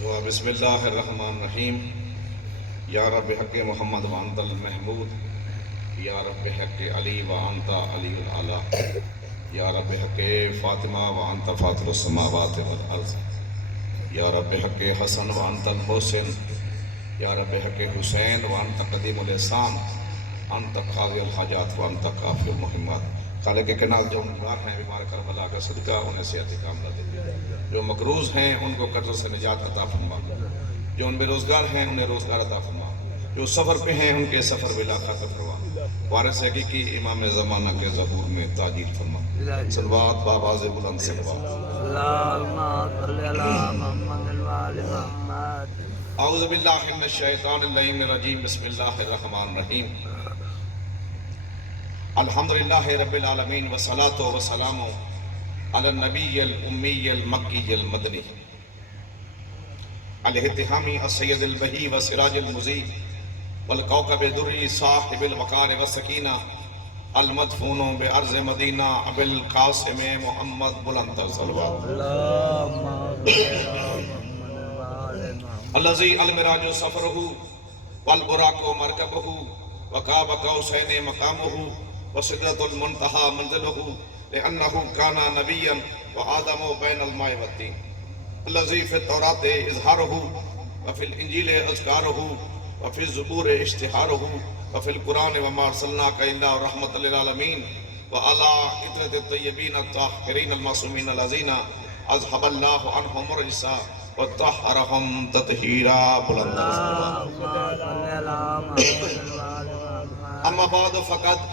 دعا بسم اللہ الرحمن الرحیم یا رب حق محمد وانت المحمود یا رب حق علی وانت علی العلا یا رب حق فاطمہ وانت فاطر السماوات والارض یا رب حق حسن وانت الحسن یا رب حق حسین وانت قدیم الاحسان انت قاضی الحاجات وانت کافی المہمات۔ خالق کنال جو بیمار ہیں بیمار کربلا کا صدقہ انہیں صحت کاملہ دے، جو مقروض ہیں ان کو قرض سے نجات عطا فرما، جو ان بے روزگار ہیں انہیں روزگار عطا فرما، جو سفر پہ ہیں ان کے سفر بلا خطر فرما، وارث حقیقی امام زمانہ کے ظہور میں تاجیل فرما۔ صلوات بآواز بلند صلوات۔ اللہم صلی علی محمد وآل محمد۔ اعوذ باللہ من الشیطان اللعین الرجیم، بسم اللہ الرحمن الرحیم۔ الحمدللہ رب العالمین والصلاة والسلام علی النبی الامی المکی المدنی الہتہامی السید البہی وسراج المضیء والکوکب الدری صاحب الوقار والسکینہ المدفون بعرض مدینہ ابی القاسم محمد بلند صلوات۔ اللہم صلی علی محمد وآل محمد۔ الذی المراج سفرہ والبراق مرکبہ وقاب قوسین مقامہ وسدرۃ المنتہا منزلہ لأنہ کان نبیا وآدم بین الماء والطین الذی فی التوراۃ اظہارہ وفی الانجیل اذکارہ وفی الزبور اشتہارہ وفی القرآن وما ارسلناک الا رحمۃ للعالمین وعلی عطرۃ الطیبین الطاہرین المعصومین الذین اذھب اللہ عنہم الرجس وطہرہم تطہیرا۔ بلند اللہم صلی علی محمد وآل محمد۔ اما بعد فقط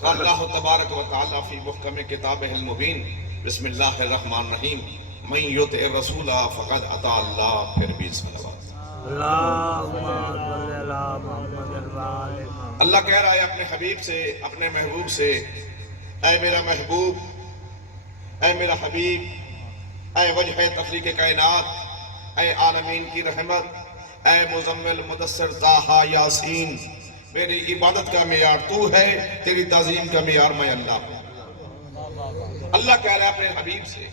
قال اللہ تبارک و تعالی فی محکم کتابہ المبین، بسم اللہ الرحمن الرحیم، من یطع الرسول فقد اطاع اللہ۔ پھر بھی صلوات۔ اللہم صلی علی محمد وآل محمد۔ اللہ کہہ رہا ہے اپنے حبیب سے، اپنے محبوب سے، اے میرا محبوب، اے میرا حبیب، اے وجہ تخلیق کائنات، اے عالمین کی رحمت، اے مزمل مدثر طٰہٰ یاسین، میری عبادت کا معیار تو ہے، تیری تعظیم کا معیار میں اللہ ہوں۔ اللہ کہہ رہا ہے اپنے حبیب سے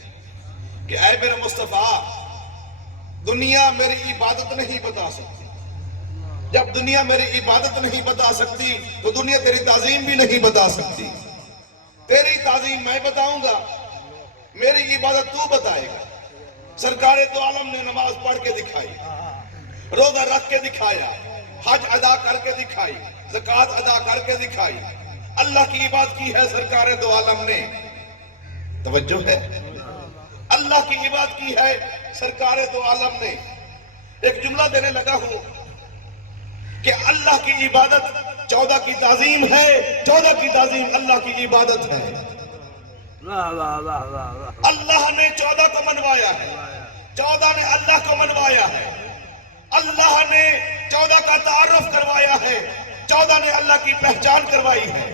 کہ اے میرا مصطفیٰ، دنیا میری عبادت نہیں بتا سکتی، جب دنیا میری عبادت نہیں بتا سکتی تو دنیا تیری تعظیم بھی نہیں بتا سکتی۔ تیری تعظیم میں بتاؤں گا، میری عبادت تو بتائے گا۔ سرکار دو عالم نے نماز پڑھ کے دکھائی، روزہ رکھ کے دکھایا، حج ادا کر کے دکھائی، زکوٰۃ ادا کر کے دکھائی، اللہ کی عبادت کی ہے سرکار دو عالم نے۔ توجہ ہے، اللہ کی عبادت کی ہے سرکار دو عالم نے۔ ایک جملہ دینے لگا ہوں کہ اللہ کی عبادت 14 کی تعظیم ہے، 14 کی تعظیم اللہ کی عبادت ہے۔ واہ واہ واہ واہ واہ۔ اللہ نے 14 کو منوایا ہے، 14 نے اللہ کو منوایا ہے، اللہ نے 14 کا تعارف کروایا ہے، 14 نے اللہ کی پہچان کروائی ہے۔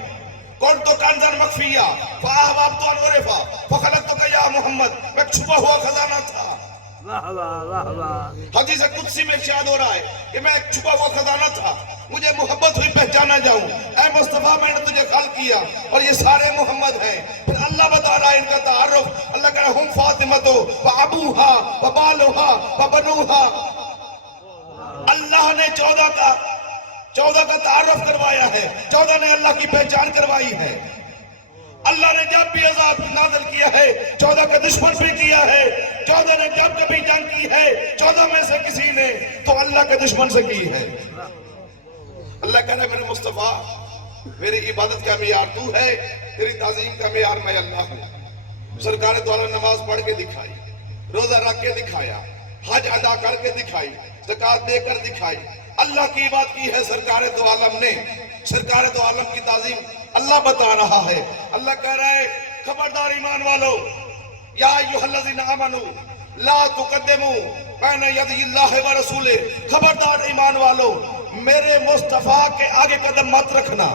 کنت کنزا مخفیا فاحببت ان اعرف فخلقتک یا محمد، میں چھپا ہوا خزانہ تھا۔ واہ واہ واہ واہ۔ حدیث قدسی میں ارشاد ہو رہا ہے کہ میں ایک چھپا ہوا خزانہ تھا، مجھے محبت ہوئی پہچانا جاؤں، اے مصطفیٰ میں نے تجھے خلق کیا اور یہ سارے محمد ہیں۔ پھر اللہ بتا رہا ہے ان کا تعارف، اللہ کہہ رہا ہے ہم فاطمۃ وابوہا وبالہا وبنوہا۔ اللہ نے 14 کا تعارف کروایا ہے، 14 نے اللہ کی پہچان کروائی ہے۔ اللہ نے جب بھی عذاب نازل کیا ہے 14 کا دشمن بھی کیا ہے، 14 نے جب کبھی جنگ کی ہے 14 میں سے کسی نے تو اللہ کے دشمن سے کی ہے۔ اللہ کہہ رہا ہے میرے مصطفیٰ، میری عبادت کا معیار تو ہے، تیری تعظیم کا معیار میں اللہ ہوں۔ سرکار دو عالم نماز پڑھ کے دکھائی، روزہ رکھ کے دکھایا، حج ادا کر کے دکھائی، زکوٰۃ دے کر دکھائی، اللہ کی عبادت کی ہے سرکار دو عالم نے۔ سرکار دو عالم کی تعظیم اللہ بتا رہا ہے۔ اللہ کہہ رہا ہے خبردار ایمان والو، یا ایھا الذین آمنوا لا تقدموا بین یدی اللہ و رسولہ، خبردار ایمان والو میرے مصطفیٰ کے آگے قدم مت رکھنا۔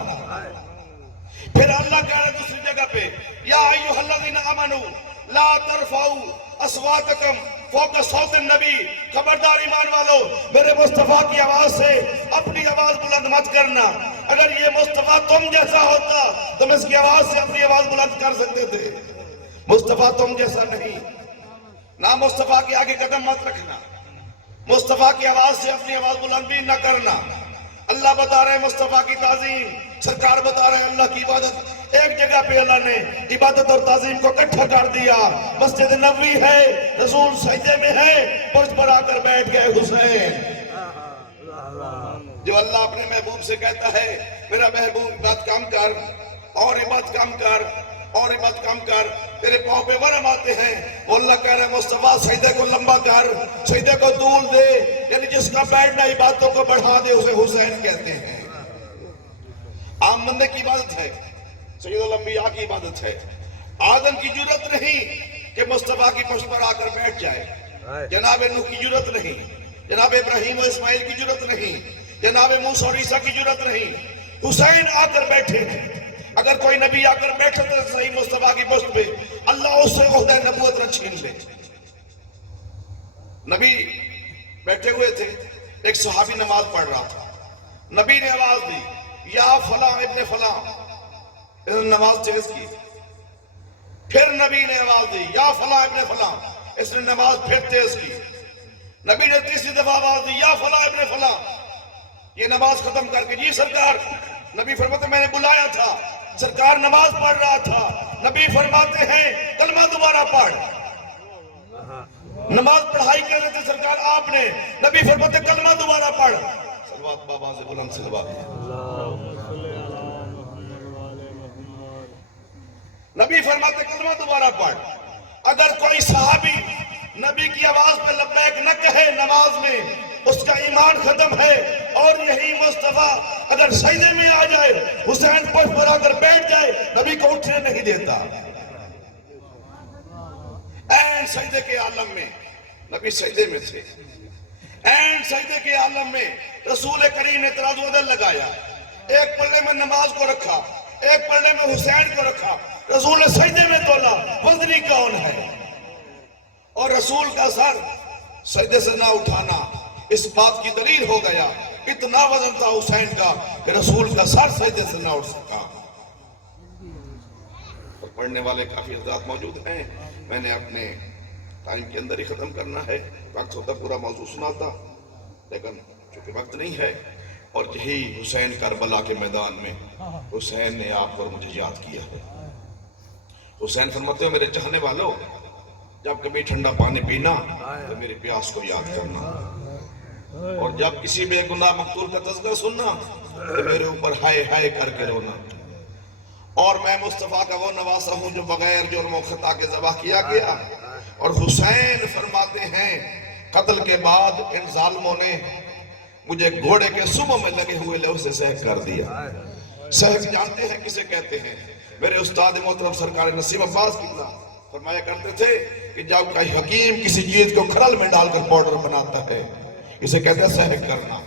پھر اللہ کہہ رہا ہے دوسری جگہ پہ، یا ایھا الذین آمنوا لا ترفعوا اصواتکم فوق صوت النبی، خبردار ایمان والو میرے مصطفیٰ کی آواز سے اپنی آواز بلند مت کرنا۔ اگر یہ مصطفیٰ تم جیسا ہوتا تو میں اس کی آواز سے اپنی آواز بلند کر سکتے تھے، مصطفیٰ تم جیسا نہیں۔ نہ مصطفیٰ کے آگے قدم مت رکھنا، مصطفیٰ کی آواز سے اپنی آواز بلند بھی نہ کرنا. اللہ بتا رہے ہیں مصطفیٰ کی تعظیم، سرکار بتا رہے ہیں اللہ کی عبادت. ایک جگہ پہ اللہ نے عبادت اور تعظیم کو اکٹھا کر دیا. مسجد نبوی ہے، رسول سجدے میں ہے، پشت پر آ کر بیٹھ گئے حسین. جو اللہ اپنے محبوب سے کہتا ہے میرا محبوب عبادت کم کر اور عبادت کم کر اور عبادت کم کر، تیرے پاؤں پہ ورم آتے ہیں. وہ اللہ کہہ رہے ہیں مصطفیٰ سجدے کو لمبا کر، سجدے کو طول دے. یعنی جس کا بیٹھنا عبادتوں کو بڑھا دے اسے حسین کہتے ہیں. عام بندے کی عبادت ہے، سید الانبیاء کی عبادت ہے. آدم کی جرت نہیں کہ مصطفیٰ کی پشت پر آ کر بیٹھ جائے. جناب نوح کی جرت نہیں، جناب ابراہیم و اسماعیل کی جرت نہیں، جناب موسیٰ اور عیسیٰ کی جرت نہیں. حسین آ کر بیٹھے ہیں. اگر کوئی نبی آ کر بیٹھے تو صحیح مصطفیٰ کی پشت پہ اللہ اس سے عہدہ نبوت نہ چھین لے. نبی بیٹھے ہوئے تھے، ایک صحابی نماز پڑھ رہا تھا. نبی نے آواز دی یا فلاں ابن فلاں، اس نے نماز تیز کی. پھر نبی نے آواز دی یا فلاں ابن فلاں، اس نے نماز پھر تیز کی. نبی نے تیسری دفعہ آواز دی یا فلاں ابن فلاں، یہ نماز ختم کر کے جی سرکار. نبی فرماتے میں نے بلایا تھا، سرکار نماز پڑھ رہا تھا. نبی فرماتے ہیں کلمہ دوبارہ پڑھ. نماز پڑھائی کہہ رہے تھے سرکار آپ نے، نبی فرماتے کلمہ دوبارہ پڑھ. صلوات بابا سے بلند صلوات. نبی فرماتے کلمہ دوبارہ پڑھ. اگر کوئی صحابی نبی کی آواز پہ لبیک نہ کہے نماز میں، اس کا ایمان ختم ہے. اور یہی مصطفیٰ اگر سجدے میں آ جائے، حسین پشت پر آ کر بیٹھ جائے، نبی کو اٹھنے نہیں دیتا. این سجدے کے عالم میں نبی سجدے میں تھے. این سجدے کے عالم میں رسول کریم نے ترازو عدل لگایا. ایک پلڑے میں نماز کو رکھا، ایک پلڑے میں حسین کو رکھا. رسول نے سجدے میں تولا وزنی کون ہے، اور رسول کا سر سجدے سے نہ اٹھانا اس بات کی دلیل ہو گیا. اتنا وزن تھا حسین کا کہ رسول کا سر سجدے سے نہ اٹھ سکا. اور پڑھنے والے کافی حضرات موجود ہیں. میں نے اپنے ٹائم کے اندر ہی ختم کرنا ہے. وقت ہوتا پورا موضوع سناتا، لیکن چونکہ وقت نہیں ہے. اور یہی حسین کربلا کے میدان میں حسین نے آپ پر مجھے یاد کیا ہے. حسین فرماتے ہیں میرے چاہنے والوں، جب کبھی ٹھنڈا پانی پینا تو میری پیاس کو یاد کرنا، اور جب کسی بے گناہ مقتول کا تذکرہ سننا تو میرے اوپر ہائے ہائے کر کے رونا. اور میں مصطفیٰ کا وہ نواسہ ہوں جو بغیر جرم و خطا کے ذبح کیا گیا. اور حسین فرماتے ہیں قتل کے بعد ان ظالموں نے مجھے گھوڑے کے سموں میں لگے ہوئے لہو سے سحق کر دیا. سحق جانتے ہیں کسے کہتے ہیں؟ میرے استاد محترم سرکار نسیم عباس قبلہ فرمایا کرتے تھے کہ جب کوئی حکیم کسی چیز کو کھرل میں ڈال کر پاؤڈر بناتا ہے اسے کہتے ہیں سحق کرنا.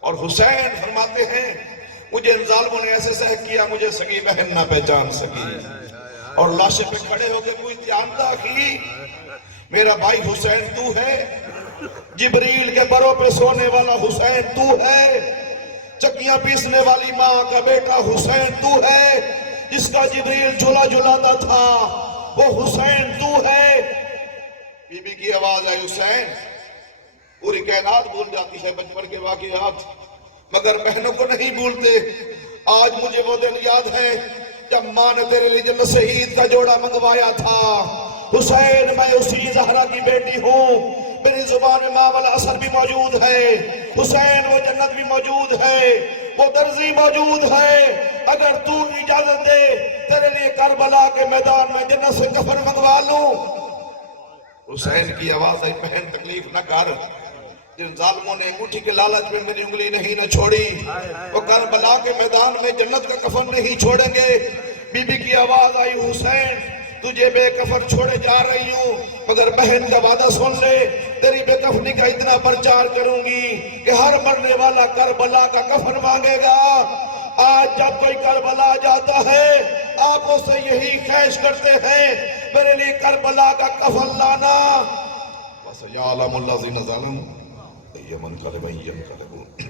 اور حسین فرماتے ہیں مجھے ان ظالموں نے ایسے سحق کیا مجھے سگی بہن نہ پہچان سکی. اور لاشے پہ کھڑے ہو کے پوچھتے آندا کی میرا بھائی حسین تو ہے؟ جبریل کے بروں پہ سونے والا حسین تو ہے؟ چکیاں پیسنے والی ماں کا بیٹا حسین تو ہے؟ جس کا جبریل جھولا جھولاتا تھا وہ حسین تو ہے؟ بی بی کی آواز آئی حسین. پوری کائنات بھول جاتی ہے بچپن کے واقعات، مگر بہنوں کو نہیں بھولتے. آج مجھے وہ دن یاد ہے جب ماں نے تیرے لیے جنت سے عید کا جوڑا منگوایا تھا. حسین میں اسی زہرا کی بیٹی ہوں، میری زبان میں ماں والا اثر بھی موجود ہے. حسین وہ جنت بھی موجود ہے، وہ درزی موجود ہے. اگر تو اجازت دے تیرے لیے کربلا کے میدان میں جنت سے کفن منگوا لوں. حسین کی آواز آئی بہن تکلیف نہ کر، جن ظالموں نے انگوٹھی کے لالچ میں میری انگلی نہیں نہ چھوڑی وہ کربلا کے میدان میں جنت کا کفن نہیں چھوڑیں گے. بی بی کی آواز آئی حسین تجھے بے کفن چھوڑے جا رہی ہوں، مگر بہن کا وعدہ سن لے تیری بے کفنی کا اتنا پرچار کروں گی کہ ہر مرنے والا کربلا کا کفن مانگے گا. آج جب کوئی کربلا جاتا ہے آپ اس سے یہی خواہش کرتے ہیں میرے لیے کربلا کا کفن لانا. وَسَيَعْلَمُ الَّذِينَ ظَلَمُوا أَيَّ مُنْقَلِبٍ يَنْقَلِبُونَ.